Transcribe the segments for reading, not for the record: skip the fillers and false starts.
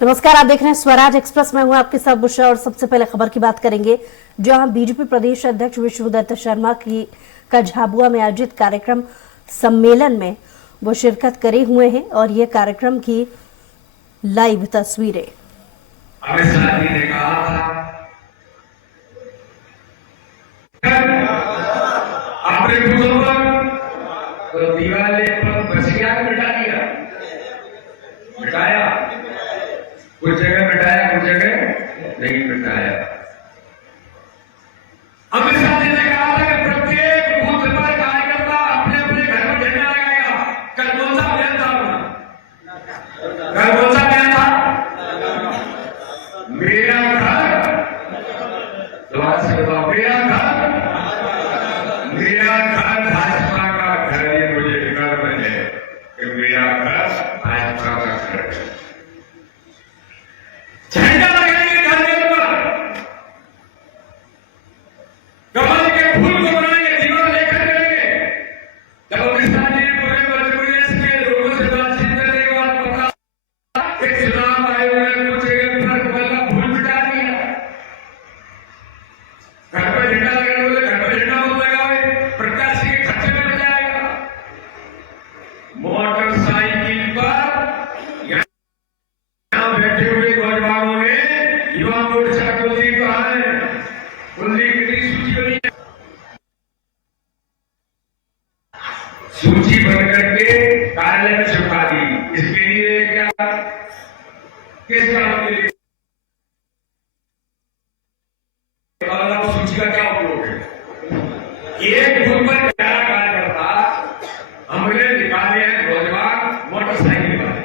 नमस्कार, आप देख रहे हैं स्वराज एक्सप्रेस में हूं आपके साथ बुशरा। और सबसे पहले खबर की बात करेंगे, जहां बीजेपी प्रदेश अध्यक्ष विष्णुदत्त शर्मा का झाबुआ में आयोजित कार्यक्रम सम्मेलन में वो शिरकत करे हुए हैं और ये कार्यक्रम की लाइव तस्वीरें। अमित शाह जी ने कहा था अपने बूथों पर तो दिवाले पर बसिया मिटा दिया, मिटाया, कुछ जगह मिटाया, कुछ जगह नहीं मिटाया। अमित शाह जी ने कहा था कि प्रत्येक बूथ पर कार्यकर्ता अपने अपने घर में झंडा लगाएगा। कल कौन सा अभियान था अपना? कल कौन सा अभियान था? मेरा घर, दोबारा से बताओ, मेरा घर भाजपा का घर। ये मुझे गर्व है कि मेरा घर भाजपा का घर है। झंडा लगाएंगे घर के ऊपर, कमल के फूल को बनाएंगे, दीवार लेकर करेंगे। जब अमित शाह जी ने पूरे मध्य प्रदेश के लोगों से बातचीत करने के बाद पता कि चुनाव आयोग ने कुछ जगह पर कमल का फूल मिटा दिया। घर पर झंडा लगाने वाले घर पर झंडा मत लगाओ, प्रत्याशी के खर्चे में बच जाएगा। मोटरसाइकिल पर यहां बैठे हुए नौजवानों ने युवा मोर्चा कुल्ली कहा है, कुल्ली कितनी सूची बनी है, सूची बन करके कार्यालय में छिपा दी। इसके लिए क्या, किस काम के लिए, सूची का क्या उपयोग है? एक बूथ पर 11 कार्यकर्ता हमने निकाले हैं, नौजवान मोटरसाइकिल वाले।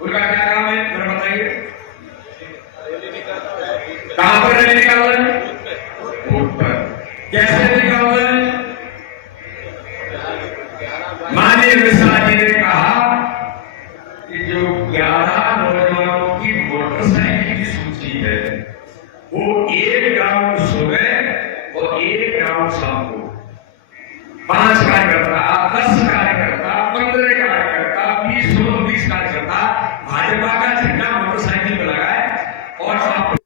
उनका क्या काम है जरा बताइए? कहां पर रैली निकाल रहे हैं? बूथ पर। कैसे निकाल रहे हैं? माननीय अमित शाह जी ने कहा कि जो 11 नौजवानों की मोटरसाइकिल की सूची है वो एक राउंड सुबह और एक राउंड शाम को 5 कार्यकर्ता, 10 कार्यकर्ता, 15 कार्यकर्ता, 20 कार्यकर्ता भाजपा का झंडा मोटरसाइकिल पर लगाए और अपने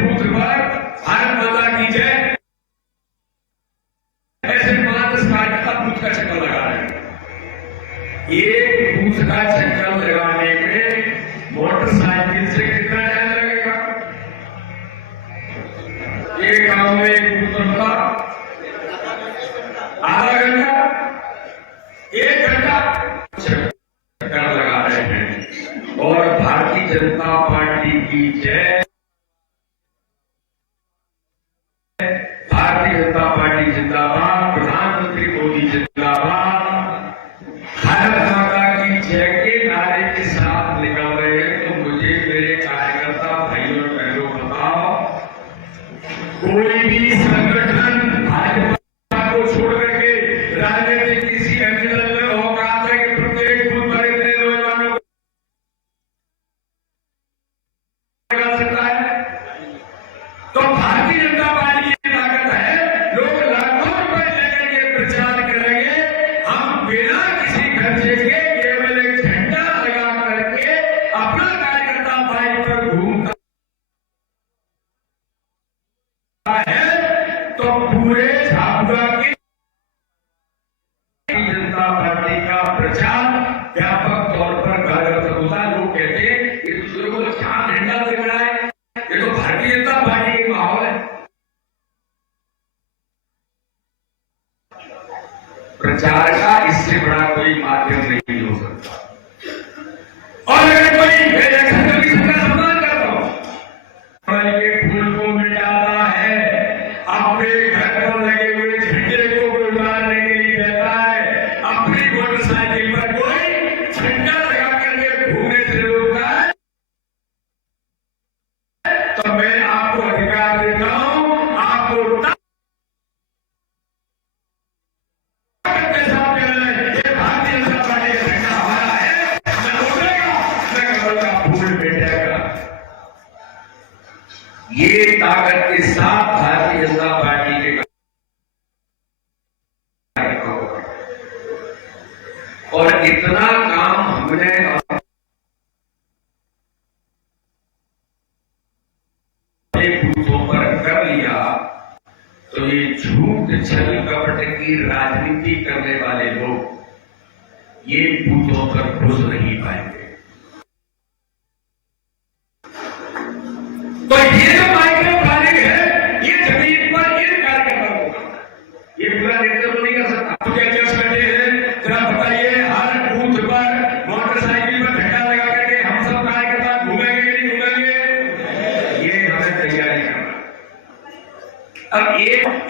बूथ पर भारत माता की जय ऐसे 5-10 कार्यकर्ता बूथ का चक्कर लगा रहे हैं। एक बूथ का चक्कर लगाने में मोटरसाइकिल से कितना टाइम लगेगा? एक गांव में एक बूथ बनता आधा घंटा, 1 घंटा चक्कर लगा रहे हैं। और भारतीय जनता पार्टी की जय, भारतीय जनता पार्टी जिंदाबाद, प्रधानमंत्री मोदी जिंदाबाद, भारत माता की जय के नारे के साथ निकल रहे हैं। तो मुझे मेरे कार्यकर्ता भाइयों और बहनों बताओ, कोई भी संगठन भाजपा को छोड़ करके राजनीतिक किसी अन्य दल में हो कहा था कि प्रत्येक बूथ पर इतने नौजवानों को लगा सकता है? तो भारतीय जनता पार्टी की ताकत है, लोग लाखों रुपए लेकर के प्रचार करेंगे, हम बिना किसी खर्चे के केवल एक झंडा लगा करके अपना कार्यकर्ता बाइक पर घूमता है। तो पूरे झाबुआ की जनता पार्टी का प्रचार व्यापक तौर पर कार्यरत होता है। लोग कहते हैं कि दूसरे को क्या झंडा दिख रहा है, ये तो भारतीय जनता पार्टी का माहौल है। प्रचार का इससे बड़ा कोई माध्यम नहीं हो सकता। और अगर कोई इलेक्शन कमीशन का सम्मान करता हो, के फूल को मिटाता है, अपने घर पर लगे हुए झंडे को उतारने के लिए कहता है, अपनी मोटरसाइकिल पर कोई झंडा लगा करके घूमने से रोकता है, तो मैं आपको अधिकार देता हूं, आपको ये ताकत के साथ भारतीय जनता पार्टी के और इतना काम हमने तो ये झूठ छल कपट की राजनीति करने वाले लोग ये बूथों पर घुस नहीं पाएंगे। तो ये जो माइक्रो प्लानिंग है ये जमीन पर इन कार्यकर्ताओं को करना है, ये पूरा नेतृत्व नहीं कर सकता। तो क्या जज बैठे हैं, जरा बताइए, हर बूथ पर मोटरसाइकिल पर धक्का लगा करके हम सब कार्यकर्ता घूमेंगे कि नहीं घूमेंगे? ये हमें तैयारी करना। अब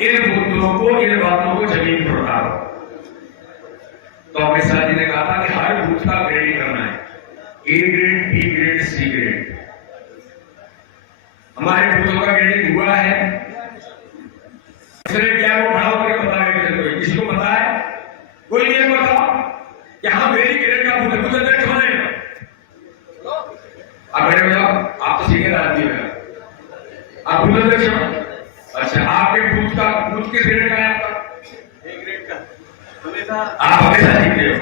इन मुद्दों को, इन बातों को जमीन पर उतारो। तो अमित शाह जी ने कहा था कि हर बूथ का ग्रेडिंग करना है, A grade, B grade, C grade. हमारे बूथों का ग्रेडिंग हुआ है, इसलिए क्या वो खड़ा होकर बताएंगे? किसी को पता है? कोई नहीं बताओ कि हाँ मेरी ग्रेड का बूथ है, बूथ अध्यक्ष होने आप खड़े हो जाओ। आप तो सीनियर आदमी हो, आप बूथ अध्यक्ष हो। अच्छा, आपके बूथ का, बूथ के ग्रेड का है आपका? एक ग्रेड का हमेशा, आप हमेशा जीतते हो।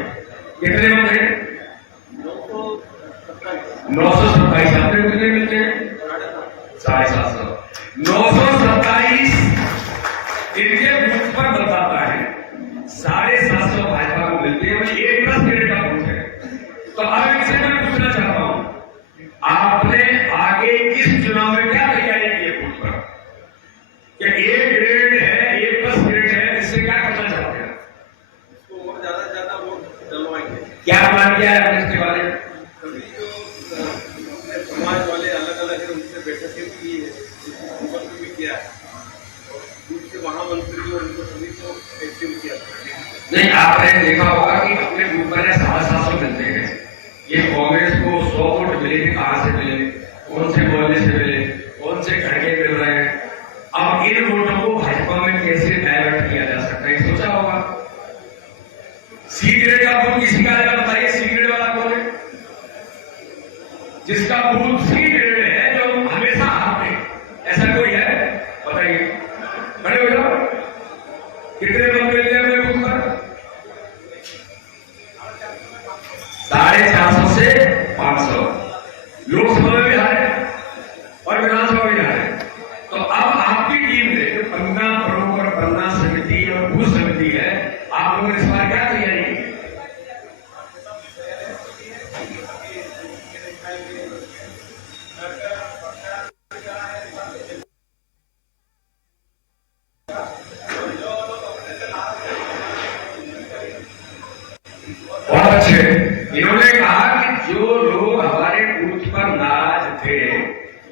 कितने मंथ है? 927। आपने कितने मिलते हैं? 750। 927 इनके बूथ पर बताता है, 750 भाजपा को मिलते हैं। एक प्लस ग्रेड का बूथ है। तो अब इनसे मैं पूछना चाहता हूं, आपने आगे इस चुनाव में क्या तैयारी की है बूथ पर? कि एक ग्रेड है, एक प्लस ग्रेड है, इससे क्या करना चाहते हैं? उसको और ज्यादा से ज्यादा वोट डलवाएंगे। क्या प्लान किया है आपने इसके बारे में? कभी जो समाज वाले अलग अलग है उनसे बैठकें की है, भी किया है, और दूसरे महामंत्री और उनको सभी को एक्टिव किया। नहीं, आपने देखा होगा कि अपने बूथ पर 750 मिलते हैं। ये कांग्रेस को 100 वोट मिले थे, कहां से मिले, कौन से मोहल्ले से मिले, कौन से घर के मिल रहे हैं? अब इन वोटों को भाजपा में कैसे डाइवर्ट किया जा सकता है, सोचा होगा। सी ग्रेड का वोट किसी का है बताइए? सी ग्रेड वाला कौन है? जिसका बूथ सी ग्रेड है, जो हमेशा हाथ में, ऐसा कोई है? बताइए, खड़े हो जाओ। कितने वोट मिलते हैं अपने बूथ पर? 450 से 500। लोकसभा में भी हारे और विधानसभा में भी हारे। तो अब आपकी टीम ने जो पन्ना बरोबर पन्ना समिति और बूथ समिति है, आप लोगों ने इस बार क्या तैयारी की? बहुत अच्छे। इन्होंने कहा कि जो लोग हमारे बूथ पर नाराज थे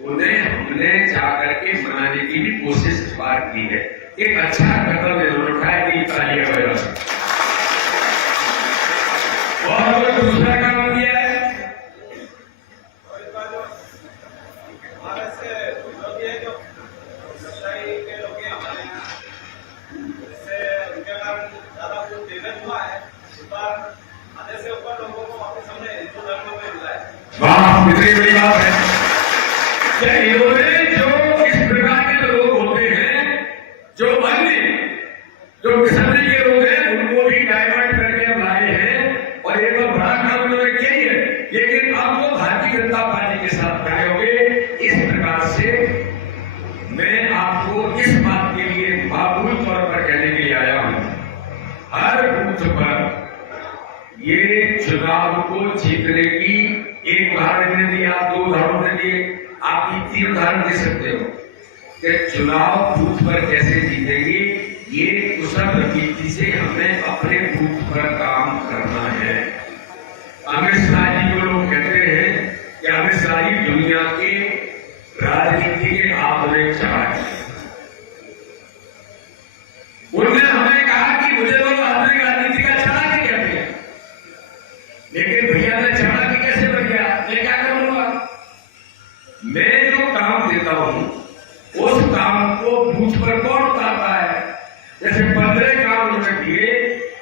उन्हें हमने जाकर के मनाने की भी कोशिश इस बार की है। एक अच्छा कदम इन्होंने उठाया कि तालियां बजा। और दूसरा काम किया है, वाह, इतनी बड़ी बात है। क्या इन्होंने जो इस प्रकार के लोग होते हैं, जो अन्य जो किस्म के लोग हैं, उनको भी डाइवर्ट करके लाए हैं, और एक और बड़ा काम उन्होंने किया ही है। लेकिन अब वो भारतीय जनता पार्टी के साथ खड़े होंगे। इस प्रकार से मैं आपको इस बात के लिए मामूल तौर पर कहने के लिए आया हूं, हर बूथ पर ये चुनाव को जीतने की एक उदाहरण दे दिया, 2 उदाहरण दे दिए, आप 3 उदाहरण दे सकते हो कि चुनाव बूथ पर कैसे जीतेंगे। ये कुशल रणनीति से हमें अपने बूथ पर काम करना है। अमित शाह जी को लोग कहते हैं कि अमित शाह जी दुनिया के राजनीति के आधुनिक चाणक्य। उन्होंने हमें कहा कि मुझे लोग आधुनिक राजनीति का चाणक्य कहते हैं, लेकिन भैया मैं चाणक्य कैसे बन गया? मैं क्या करूंगा? मैं जो काम देता हूं उस काम को बूथ पर कौन उतारता है? जैसे 15 काम उन्होंने दिए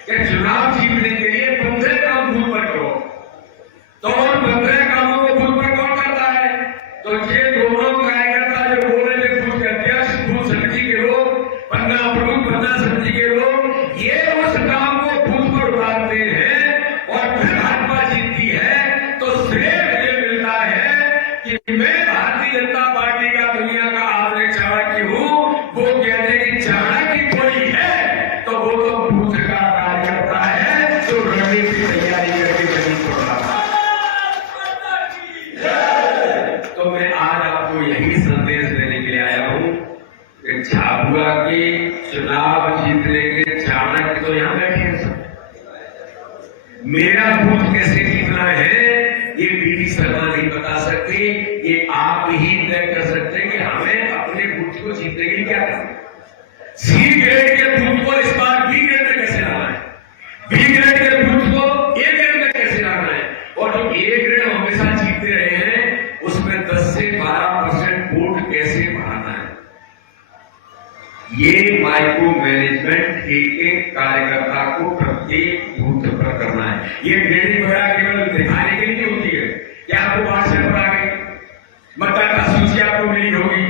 कि चुनाव जीतने के लिए 15 काम बूथ पर करो, तो उन 15 कामों को बूथ पर कौन करता है? तो ये दोनों कार्यकर्ता जो बोल रहे थे, बूथ के अध्यक्ष, बूथ समिति के लोग, पन्ना प्रमुख, पन्ना समिति के लोग, ये उस काम को बूथ पर उतारते हैं और फिर भाजपा जीतती है। तो श्रेय मुझे मिलता है कि मैं भारतीय जनता पार्टी का दुनिया का आधुनिक चाणक्य हूं। वो कहते हैं कि चाणक्य वीडी शर्मा नहीं बता सकते, ये आप ही तय कर सकते हैं कि हमें अपने बूथ को जीतने के लिए क्या करना है। सी ग्रेड के बूथ को इस बार बी ग्रेड में कैसे लाना है, बी ग्रेड के बूथ को ए ग्रेड में कैसे लाना है, और जो ए ग्रेड हमेशा जीतते रहे हैं उसमें 10 से 12% वोट कैसे बढ़ाना है। ये माइक्रो मैनेजमेंट एक कार्यकर्ता को प्रत्येक बूथ पर करना है। ये ग्रेडिंग वगैरह केवल दिखाने के लिए नहीं होती है कि आपको व्हाट्सएप पर आ गई मतदाता सूची आपको मिली होगी,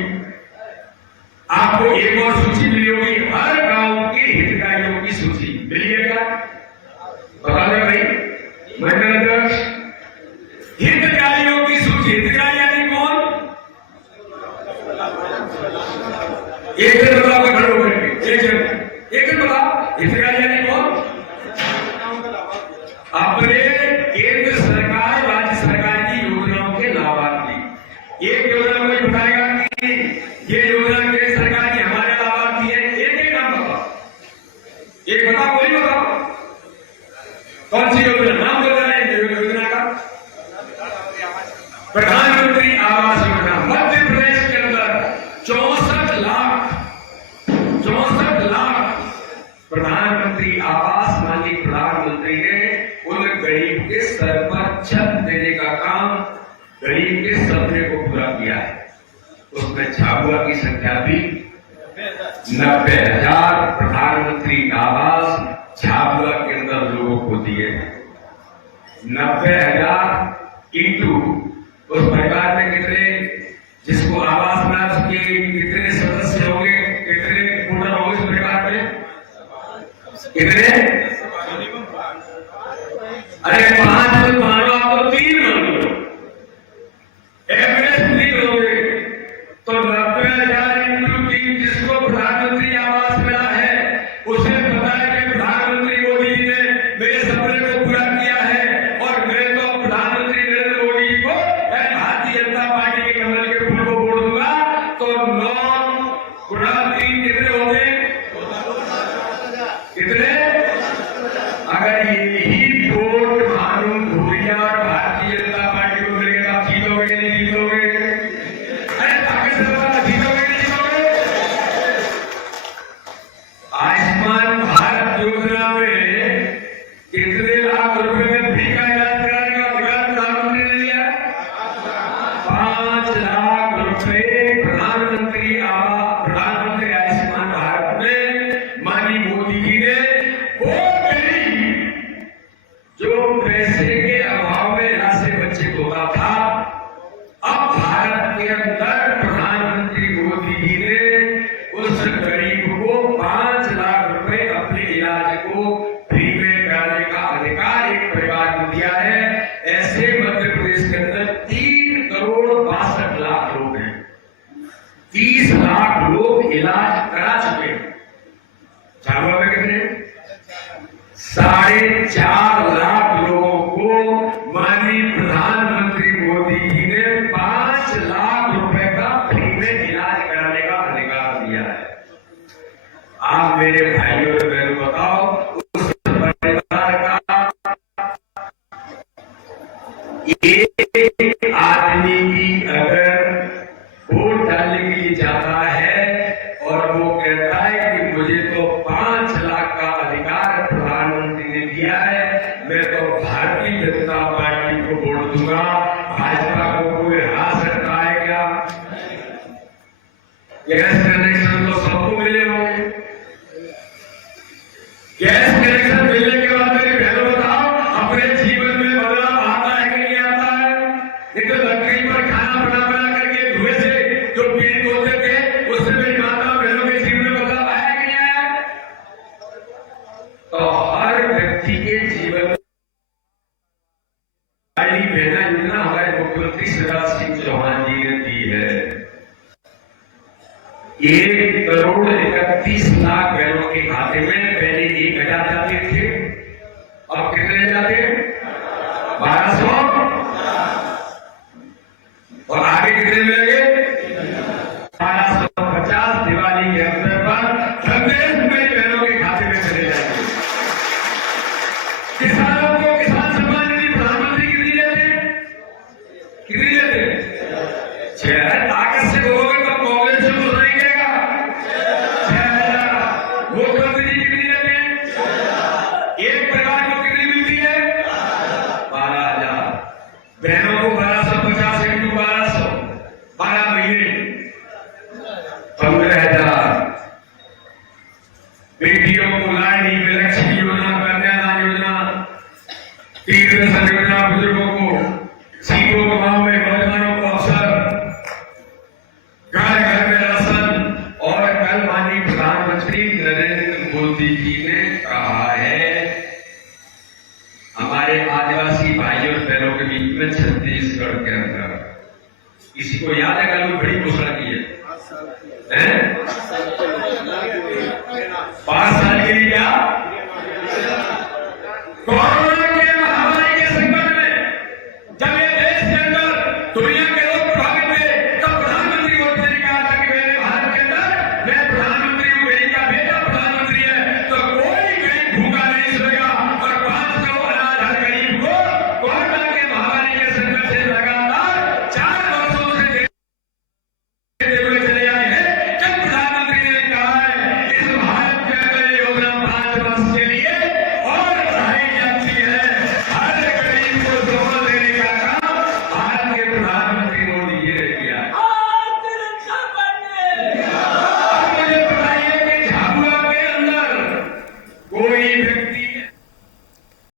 आपको एक और सूची मिली होगी, हर गांव के हितग्राहियों की सूची मिली है क्या? बता दे भाई मंडल अध्यक्ष, हितग्राहियों की सूची। हितग्राही यानी कौन? एक दिन बताओ, खड़े होकर एक दिन बताओ, हितग्राही यानी कौन? अपने केंद्र सरकार राज्य सरकार की योजनाओं के लाभार्थी। एक योजना कोई बताएगा कि ये योजना केंद्र सरकार की हमारे लाभार्थी है, एक नाम बताओ, एक बताओ, कोई बताओ कौन सी योजना, नाम बता रहे हैं योजना का? प्रधानमंत्री आवास योजना। मध्य प्रदेश के अंदर 64 लाख प्रधानमंत्री आवास माननीय प्रधानमंत्री ने उन गरीब के सर पर छत देने का काम, गरीब के सपने को पूरा किया है। उसमें झाबुआ की संख्या भी 90,000 प्रधानमंत्री आवास झाबुआ के अंदर लोगों को दिए हैं। 90,000 इंटू उस परिवार में कितने, जिसको आवास मिला उसके कितने सदस्य होंगे, कितने वोटर होंगे उस परिवार में, कितने? अरे 5 मान लो, आपको 3 मान लो, एवरेज 3 होंगे तो 90,000 इंटू 3, जिसको प्रधानमंत्री आवास मिला है उसे पता है कि प्रधानमंत्री मोदी जी ने मेरे सपने को पूरा किया है, और मैं तो प्रधानमंत्री नरेंद्र मोदी जी को भारतीय जनता पार्टी के कमल के फूल को वोट दूंगा। तो 9 गुणा 3 कितने होंगे? कितने? अगर यही वोट भानु भूरिया और भारतीय जनता पार्टी को मिलेगा, आप जीतोगे नहीं जीतोगे? अरे ताकत से बता, जीतोगे नहीं जीतोगे? आयुष्मान भारत योजना में कितने लाख रुपए में फ्री का इलाज कराने का अधिकार प्रधानमंत्री ने दिया? 5 लाख रुपए प्रधानमंत्री आयुष्मान भारत में माननीय मोदी जी ने वो गरीब जो पैसे के अभाव में यहाँ से बच्चे होता था, अब भारत के अंदर प्रधानमंत्री मोदी जी ने उस गरीब को 5 लाख रुपए अपने इलाज को फ्री में कराने का अधिकार एक परिवार को दिया है। ऐसे मध्य प्रदेश के अंदर 3 करोड़ 62 लाख लोग हैं, 30 लाख लोग इलाज करा चुके हैं। झाबुआ में कितने? 4.5 लाख लोगों को माननीय प्रधानमंत्री मोदी जी ने 5 लाख रुपए का फ्री में इलाज कराने का अधिकार दिया है। आप मेरे भाइयों और बहनों बताओ, उस परिवार का एक आदमी की अगर वोट डालने के लिए जाता है और वो कहता है कि मुझे तो 5 लाख का अधिकार प्रधानमंत्री ने दिया है, मैं तो भारतीय जनता पार्टी को वोट दूंगा, भाजपा को कोई हरा सकता है क्या? गैस कनेक्शन तो सबको मिले होंगे। गैस कनेक्शन मिलने के बाद मेरे बहनों बताओ, अपने जीवन में बदलाव आता है कि नहीं आता है? नहीं तो लकड़ी पर खाना बना करके धुएं से जो पीड़ित होते थे, उससे मेरी माता बहनों के जीवन में बदलाव आया कि नहीं आया? तो हर व्यक्ति के जीवन में बहना योजना हमारे मुख्यमंत्री शिवराज सिंह चौहान जी ने दी है। 1 करोड़ 31 लाख बहनों के खाते में पहले 1,000 जाते थे, अब कितने जाते? 1200, और आगे कितने मिलेंगे? 1250 दिवाली के अवसर पर 26 रुपए बहनों के खाते में चले जाएंगे। किसानों को किसान सम्मान निधि प्रधानमंत्री की दी जाती है, कितनी देते हैं? 6,000। ताकत से बोलोगे तो कांग्रेस से तो नहीं देगा। 6,000। मुख्यमंत्री कितनी देते हैं? एक परिवार को कितनी मिलती है? 12,000। बहनों को 1250 इंटू 1200, 12 महीने 15,000। बेटियों को लाडली में लक्ष्मी योजना, कन्यादान योजना, तीर्थ दर्शन योजना, बुजुर्गों को सीटों गांव में नौजवानों को अवसर, घर घर में राशन। और कल माननीय प्रधानमंत्री नरेंद्र मोदी जी ने कहा है हमारे आदिवासी भाइयों और बहनों के बीच में छत्तीसगढ़ के अंदर, किसी को याद है कल वो बड़ी घोषणा की है? 5 साल